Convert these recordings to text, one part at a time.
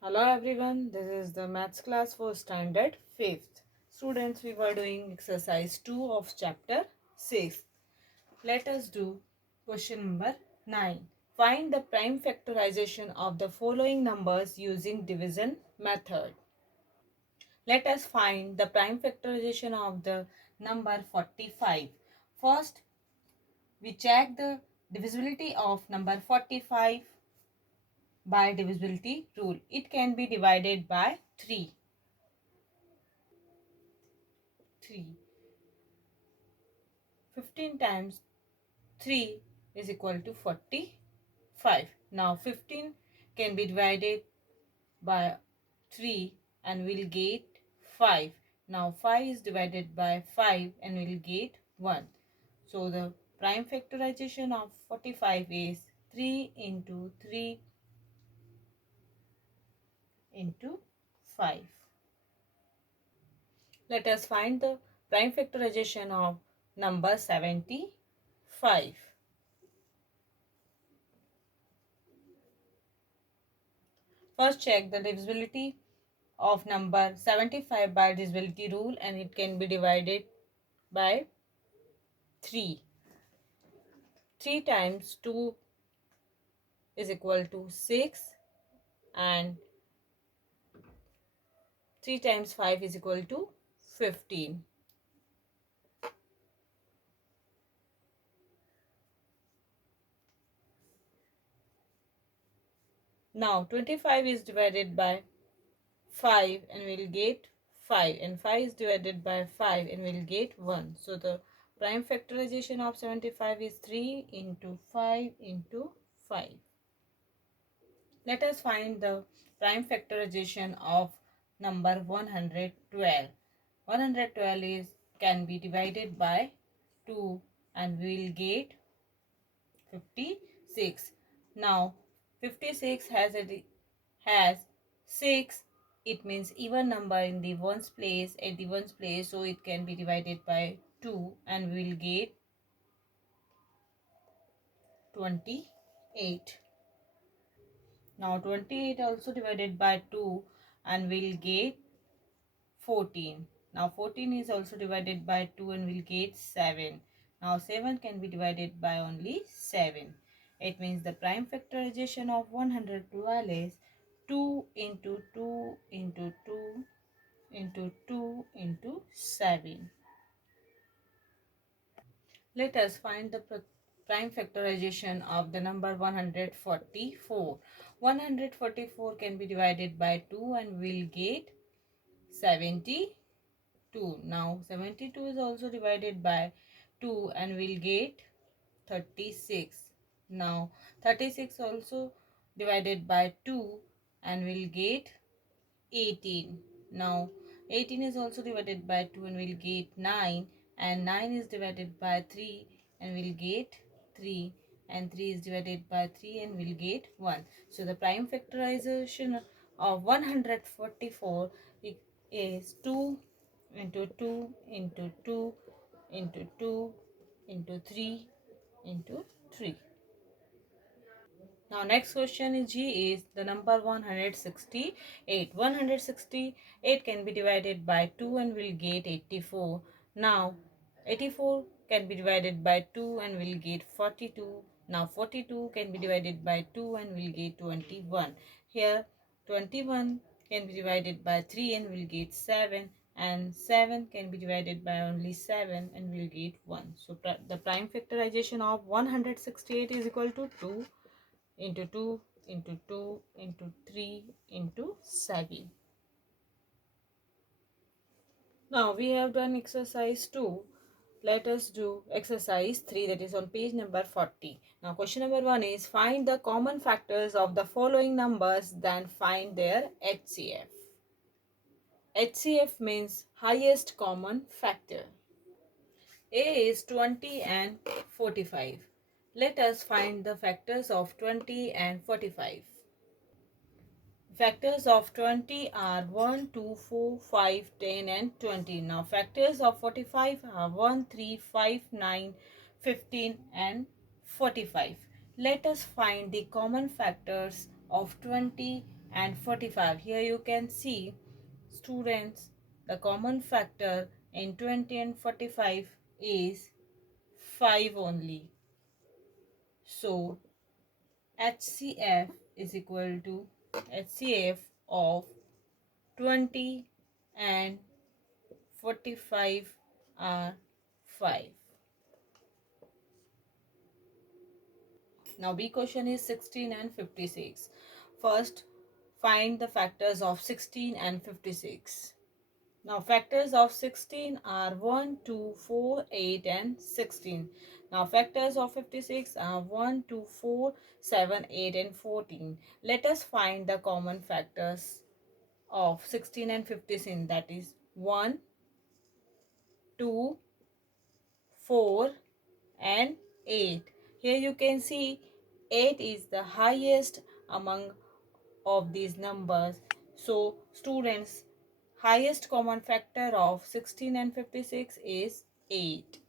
Hello everyone, this is the maths class for standard 5th. Students, we were doing exercise 2 of chapter 6. Let us do question number 9. Find the prime factorization of the following numbers using division method. Let us find the prime factorization of the number 45. First, we check the divisibility of number 45 by divisibility rule. It can be divided by 3. 15 times 3 is equal to 45. Now 15 can be divided by 3 and we'll get 5. Now 5 is divided by 5 and we'll get 1. So the prime factorization of 45 is 3 into 3 into 5. Let us find the prime factorization of number 75. First check the divisibility of number 75 by divisibility rule, and it can be divided by 3. 3 times 2 is equal to 6 and 3 times 5 is equal to 15. Now 25 is divided by 5 and we'll get 5, and 5 is divided by 5 and we'll get 1. So the prime factorization of 75 is 3 into 5 into 5. Let us find the prime factorization of number 112. 112 can be divided by 2 and we will get 56. Now 56 has 6. It means even number in the ones place at the ones place, so it can be divided by 2 and we will get 28. Now 28 also divided by 2 and we'll get 14. Now 14 is also divided by 2 and we'll get 7. Now 7 can be divided by only 7. It means the prime factorization of 112 is 2 into 2 into 2 into 2 into 7. Let us find the prime factorization of the number 144. 144 can be divided by 2 and we'll get 72. Now 72 is also divided by 2 and we'll get 36. Now 36 also divided by 2 and we'll get 18. Now 18 is also divided by 2 and we'll get 9, and 9 is divided by 3 and we'll get 3, and 3 is divided by 3 and we'll get 1. So the prime factorization of 144 is 2 into 2 into 2 into 2 into 3 into 3. Now next question is G is the number 168. 168 can be divided by 2 and we'll get 84. Now 84 can be divided by 2 and we'll get 42. Now 42 can be divided by 2 and we'll get 21. Here 21 can be divided by 3 and we'll get 7, and 7 can be divided by only 7 and we'll get 1. So the prime factorization of 168 is equal to 2 into 2 into 2 into 3 into 7. Now we have done exercise 2. Let us do exercise 3, that is on page number 40. Now question number 1 is find the common factors of the following numbers, then find their HCF. HCF means highest common factor. A is 20 and 45. Let us find the factors of 20 and 45. Factors of 20 are 1, 2, 4, 5, 10 and 20. Now factors of 45 are 1, 3, 5, 9, 15 and 45. Let us find the common factors of 20 and 45. Here you can see, students, the common factor in 20 and 45 is 5 only. So HCF is equal to HCF of 20 and 45 are 5. Now B question is 16 and 56. First, find the factors of 16 and 56. Now factors of 16 are 1, 2, 4, 8 and 16. Now factors of 56 are 1, 2, 4, 7, 8 and 14. Let us find the common factors of 16 and 56, that is 1, 2, 4 and 8. Here you can see 8 is the highest among of these numbers. So students, highest common factor of 16 and 56 is 8.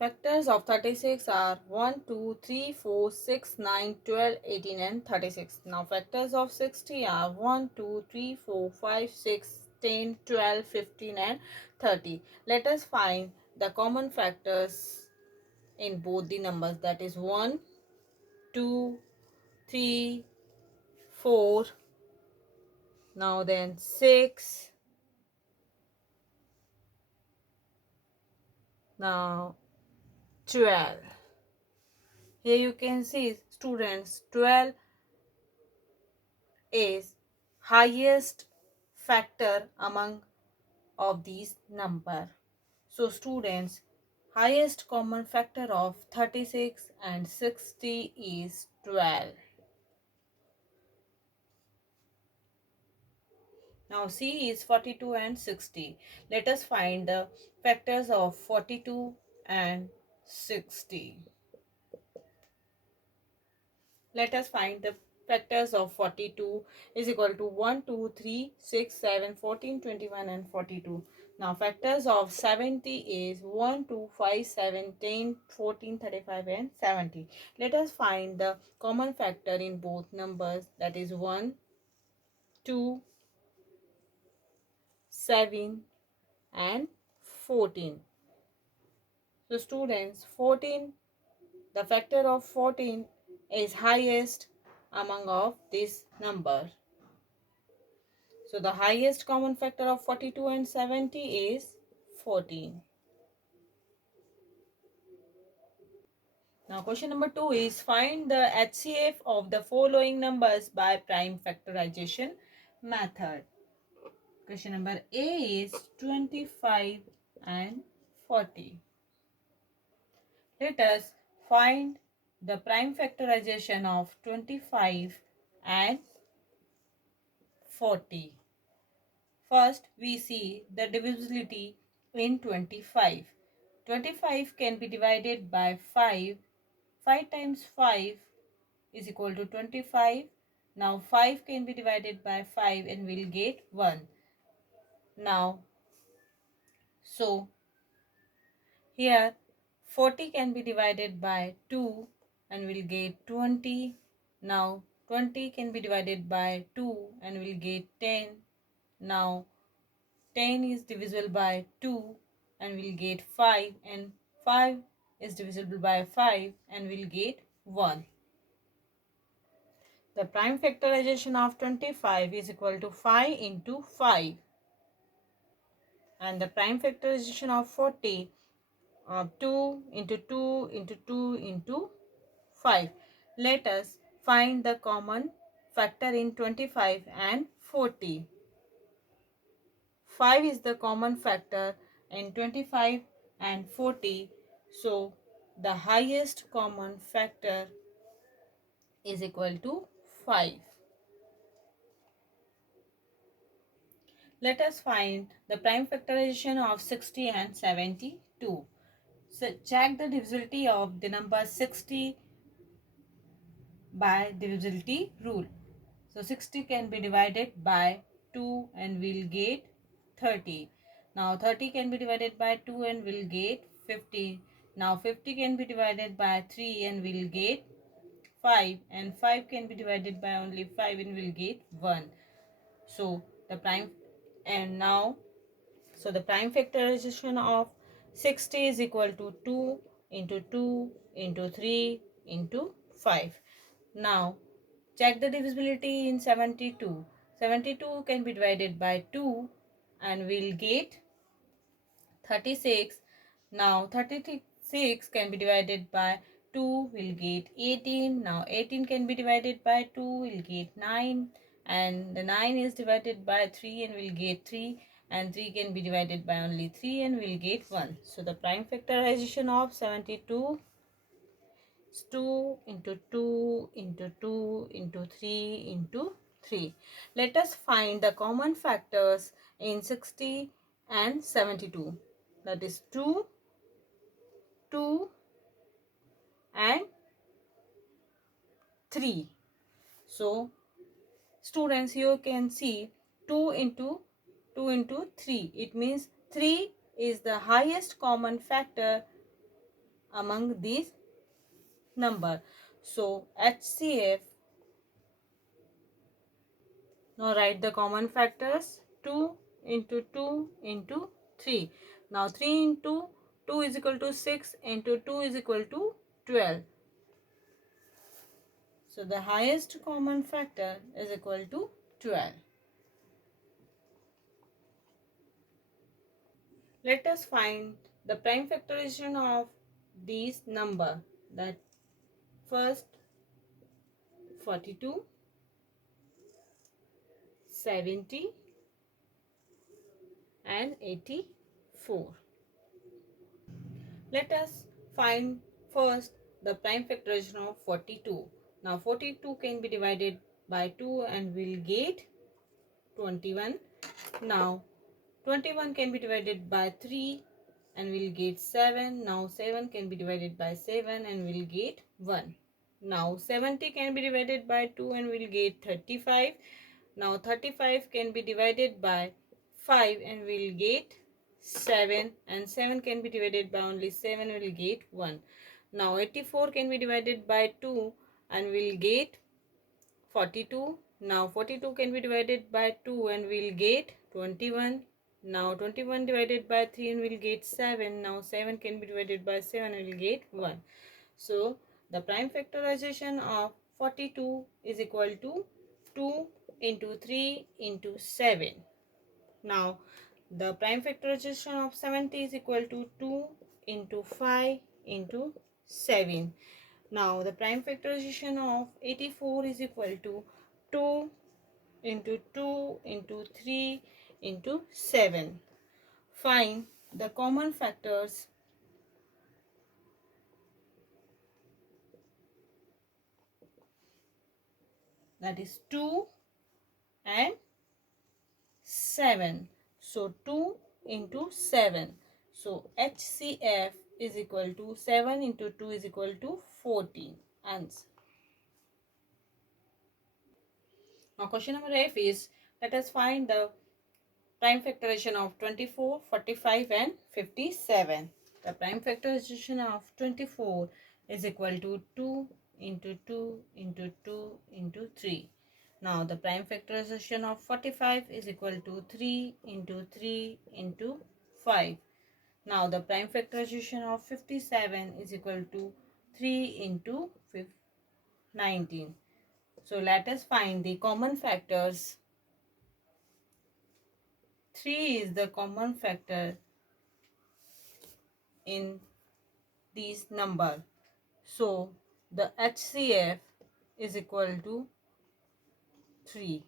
Factors of 36 are 1, 2, 3, 4, 6, 9, 12, 18 and 36. Now factors of 60 are 1, 2, 3, 4, 5, 6, 10, 12, 15 and 30. Let us find the common factors in both the numbers, that is 1, 2, 3, 4, now then 6, now 12. Here you can see, students, 12 is highest factor among of these number. So students, highest common factor of 36 and 60 is 12. Now C is 42 and 60. Let us find the factors of 42 and 60. Let us find the factors of 42 is equal to 1, 2, 3, 6, 7, 14, 21 and 42. Now factors of 70 is 1, 2, 5, 7, 10, 14, 35 and 70. Let us find the common factor in both numbers, that is 1, 2, 7 and 14. So students, 14, the factor of 14 is highest among of this number. So the highest common factor of 42 and 70 is 14. Now question number 2 is find the HCF of the following numbers by prime factorization method. Question number A is 25 and 40. Let us find the prime factorization of 25 and 40. First, we see the divisibility in 25. 25 can be divided by 5. 5 times 5 is equal to 25. Now 5 can be divided by 5 and we'll get 1. Now, so here 40 can be divided by 2 and we'll get 20. Now 20 can be divided by 2 and we'll get 10. Now 10 is divisible by 2 and we'll get 5, and 5 is divisible by 5 and we'll get 1. The prime factorization of 25 is equal to 5 into 5, and the prime factorization of 40 2 into 2 into 2 into 5. Let us find the common factor in 25 and 40. 5 is the common factor in 25 and 40. So the highest common factor is equal to 5. Let us find the prime factorization of 60 and 72. So check the divisibility of the number 60 by divisibility rule. So 60 can be divided by 2 and we'll get 30. Now 30 can be divided by 2 and we'll get 50. Now 50 can be divided by 3 and we'll get 5, and 5 can be divided by only 5 and we'll get 1. So the prime and now so the prime factorization of 60 is equal to 2 into 2 into 3 into 5. Now check the divisibility in 72. 72 can be divided by 2 and we'll get 36. Now 36 can be divided by 2, we'll get 18. Now 18 can be divided by 2, we'll get 9. And the 9 is divided by 3 and we'll get 3. And 3 can be divided by only 3 and we'll get 1. So the prime factorization of 72 is 2 into 2 into 2 into 3 into 3. Let us find the common factors in 60 and 72. That is 2, 2 and 3. So students, you can see 2 into 2 into 3. It means 3 is the highest common factor among these number. So HCF, now write the common factors 2 into 2 into 3. Now 3 into 2 is equal to 6 into 2 is equal to 12. So the highest common factor is equal to 12. Let us find the prime factorization of these number. That first 42, 70 and 84. Let us find first the prime factorization of 42. Now 42 can be divided by 2 and we'll get 21. Now 21 can be divided by 3 and we'll get 7. Now 7 can be divided by 7 and we'll get 1. Now 70 can be divided by 2 and we'll get 35. Now 35 can be divided by 5 and we'll get 7, and 7 can be divided by only 7 and we'll get 1. Now 84 can be divided by 2 and we'll get 42. Now 42 can be divided by 2 and we'll get 21. Now 21 divided by 3 and we'll get 7. Now 7 can be divided by 7 and we'll get 1. So the prime factorization of 42 is equal to 2 into 3 into 7. Now the prime factorization of 70 is equal to 2 into 5 into 7. Now the prime factorization of 84 is equal to 2 into 2 into 3 into 7. Find the common factors. That is 2 and 7. So 2 into 7. So HCF is equal to 7 into 2 is equal to 14. Answer. Now question number F is, let us find the prime factorization of 24, 45 and 57. The prime factorization of 24 is equal to 2 into 2 into 2 into 3. Now the prime factorization of 45 is equal to 3 into 3 into 5. Now the prime factorization of 57 is equal to 3 into 19. So let us find the common factors. 3 is the common factor in these number. So the HCF is equal to 3.